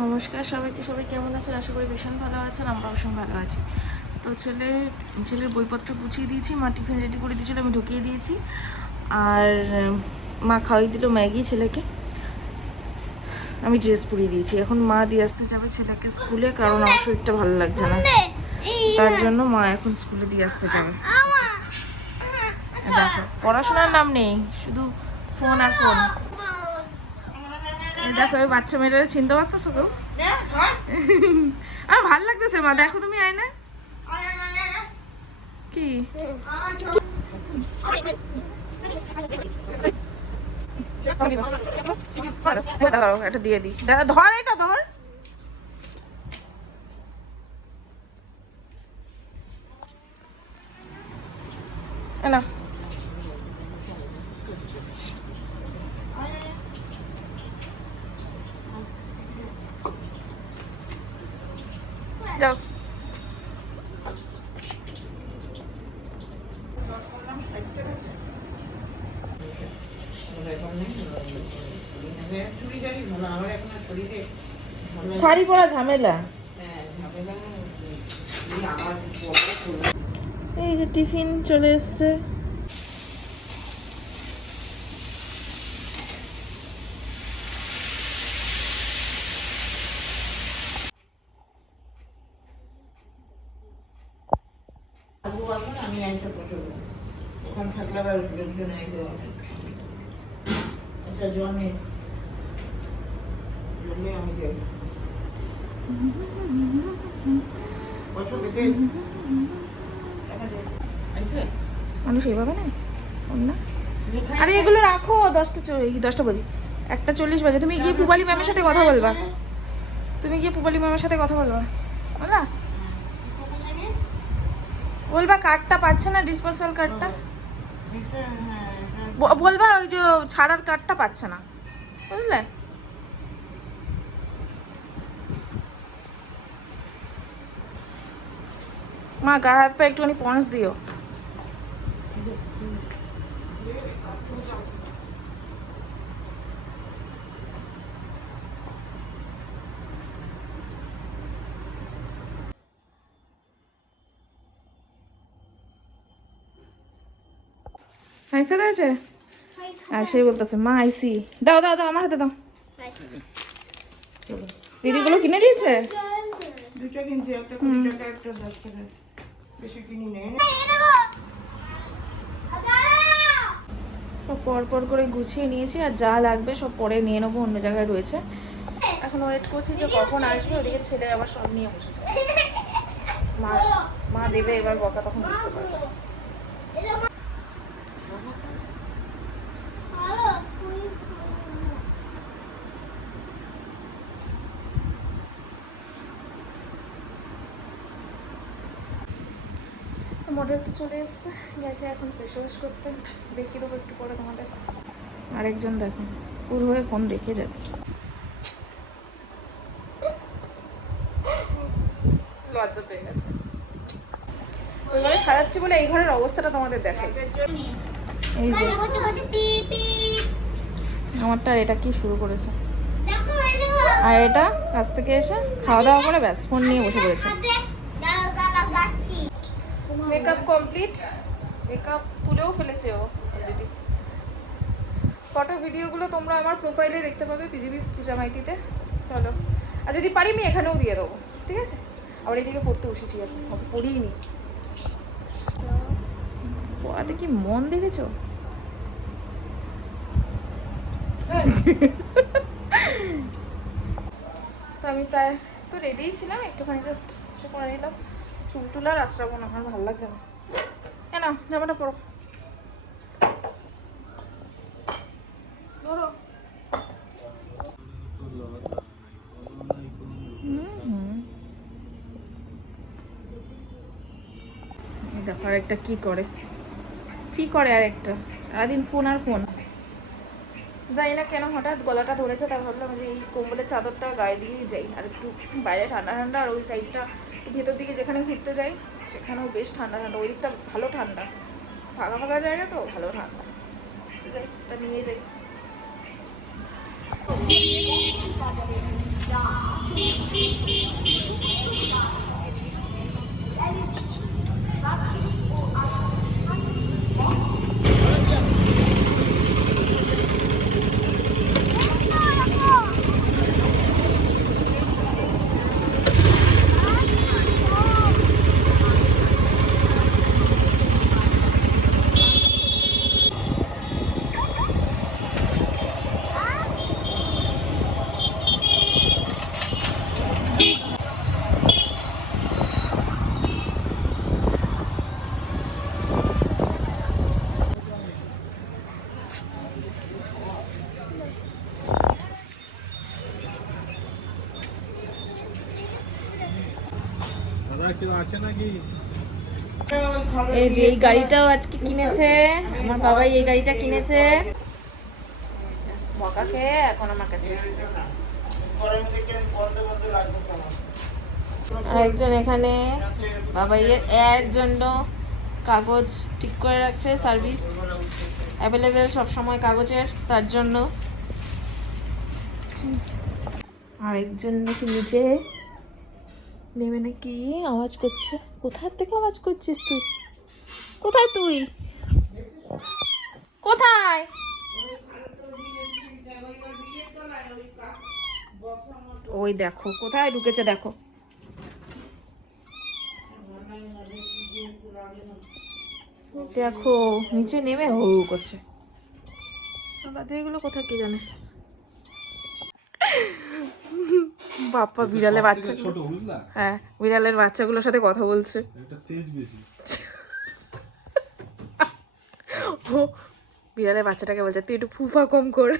নমস্কার সবাইকে সবাই কেমন আছেন? আশা করি ভীষণ ভালো আছেন আমরা ভীষণ ভালো আছি। তো ছেলে ছেলের বইপত্র গুছিয়ে দিয়েছি মা টিফিন রেডি করে দিয়েছিল আমি ঢুকিয়ে দিয়েছি। আর মা খাওয়াই দিল ম্যাগি ছেলেকে। আমি ড্রেস পরিয়ে দিয়েছি। এখন মা দিয়ে আসতে যাবে ছেলেকে স্কুলে কারণ আমার শরীরটা ভালো লাগছে না। তার জন্য মা এখন স্কুলে দিয়ে আসতে যাবে। দেখো পড়াশোনার নাম নেই শুধু ফোন আর ফোন দেখো এই বাচ্চা মেয়েটারে চিনতে পারতেছো কেউ? আর ভালো লাগতেছে মা দেখো তুমি আয়না কি? এটা দিয়ে ধর এটা ধর। না যাও শাড়ি পরা ঝামেলা? এই যে টিফিন চলে এসছে আমি একটা ফটো ওখানে থাকলে আবার লোকজন আইবে অনেক আচ্ছা জন্মে জন্মে আমি মানুষ না আরে এগুলো রাখো দশটা দশটা বাজে। একটা চল্লিশ বাজে। তুমি গিয়ে পুবালি ম্যামের সাথে কথা বলবা। তুমি গিয়ে পুবালি ম্যামের সাথে কথা বলবা। বলবা কার্ডটা পাচ্ছে না ডিসপোজাল কার্ডটা বলবা ওই যে ছাড়ার কার্ডটা পাচ্ছে না। বুঝলে? মা, গা হাত পা একটুখানি পঞ্চ দিও। হাই খেতে আছে? আর সেই বলতেছে মা আইসি দাও দাও দাও আমার হাতে দাও। দিদিগুলো কিনে দিয়েছে? দুটো কিনছি একটা কুড়ি টাকা একটা দশ টাকা। বেশি কিনি নেই। সব পর পর করে গুছিয়ে নিয়েছি আর যা লাগবে সব পরে নিয়ে নেব অন্য জায়গায় রয়েছে। এখন ওয়েট করছি যে কখন আসবে ওদিকে ছেলে আবার সব নিয়ে বসেছে। মা মা দেবে এবার বকা তখন বুঝতে পারবে। মডেল তো চলে এসছে, গেছে এখন ফেস ওয়াশ করতে। দেখিয়ে দেবো একটু পরে তোমাদের। আরেকজন দেখো হয়ে ফোন দেখে যাচ্ছে। লজ্জা পেয়ে গেছে। ওই সাজাচ্ছি বলে এই ঘরের অবস্থাটা তোমাদের দেখাই। এই যে। আমারটা এটা কি শুরু করেছে? আর এটা কাছ থেকে এসে খাওয়া দাওয়া করে ব্যাস, ফোন নিয়ে বসে পড়েছে। মেকআপ কমপ্লিট মেকআপ তুলেও ফেলেছে ও অলরেডি ফটো ভিডিওগুলো তোমরা আমার প্রোফাইলে দেখতে পাবে পিজিবি পূজা মাইতিতে। চলো। আর যদি পারি আমি এখানেও দিয়ে দেবো। ঠিক আছে? আবার এদিকে পড়তে বসেছি এখন অত পড়িনি পড়াতে কি মন দেখেছ? তো আমি প্রায় তো রেডিই ছিলাম একটুখানি জাস্ট সে করে নিলাম। চুল টুল আর আশ্রাবো না আমার ভালো লাগছে না। এ না জামাটা পরো। ধরো। হুম। এই দেখো আরেকটা কি করে। কি করে আর একটা? সারাদিন ফোন আর ফোন। জানি না কেন হঠাৎ গলাটা ধরেছে, তাই ভাবলাম যে এই কম্বলের চাদরটা গায়ে দিয়েই যাই। আর একটু বাইরে ঠান্ডা ঠান্ডা, আর ওই সাইডটা ভেতর দিকে যেখানে ঘুরতে যাই, সেখানেও বেশ ঠান্ডা ঠান্ডা। ওই দিকটা ভালো ঠান্ডা। ফাঁকা ফাঁকা জায়গা তো, ভালো ঠান্ডা। যাই এটা নিয়ে যাই। এই যে এই গাড়িটাও আজকে কিনেছে। আমার বাবাই এই গাড়িটা কিনেছে। বকা খেয়ে এখন আমার কাছে আর একজন এখানে। বাবাইয়ের, এর জন্য কাগজ ঠিক করে রাখছে সার্ভিস অ্যাভেলেবেল সব সময় কাগজের, তার জন্য। আরেকজন নাকি নিচে নেমে নাকি আওয়াজ করছে। কোথার থেকে আওয়াজ করছিস তুই? কোথায় তুই? কোথায়? ওই দেখো, কোথায় ঢুকেছে দেখো। দেখো নিচে নেমে হু করছে। এগুলো কোথায় কে জানে? বাপ্পা বিড়ালের বাচ্চা হ্যাঁ বিড়ালের বাচ্চাগুলোর সাথে কথা বলছে। এটা তেজ বেশি। ও বিড়ালের বাচ্চাটাকে বলছে তুই একটু ফুফা কম কর।